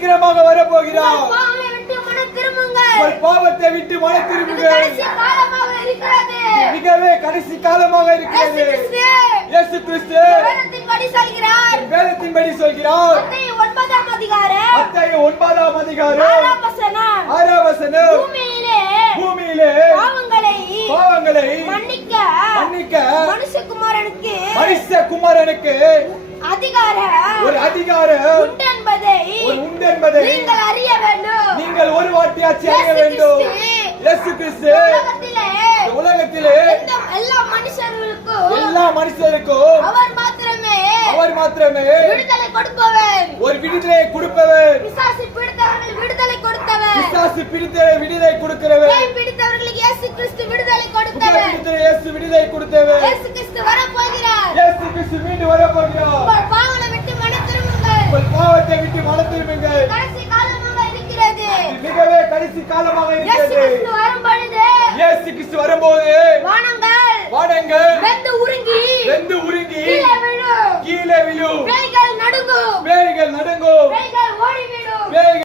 சீக்கிரமாக வரப்போகிறார். பாவத்தை விட்டு மனம் திரும்புங்கள். மிகவே கடைசி காலமாக இருக்கிறது. இயேசு கிறிஸ்து வேதத்தின்படி சொல்கிறார். மத்தேயு 9ஆம் அதிகாரம் 6ஆம் வசனம். பூமியிலே பாவங்களை மன்னிக்க மனுஷகுமாரனுக்கு ஒரு அதிகாரம் உண்டு என்பதை நீங்கள் ஒரு வாட்டியாச்சு அறிய வேண்டும். இயேசு கிறிஸ்து உலகத்திலே எல்லா மனுஷருக்கும் அவர் மாத்திரமே ஒரு விடுதலை கொடுப்பவர். பிசாசு பிடித்தவர்களை விடுதலை கொடுக்கிறவர். இயேசு கிறிஸ்து விடுதலை கொடுத்தவர். இயேசு கிறிஸ்து மீண்டும் வரப்போகிறார். உங்கள் பாவத்தை விட்டு மனம் திரும்புங்கள். மிகவே கடைசி காலமாக இருக்கிறது. இயேசு கிறிஸ்து வரும்போது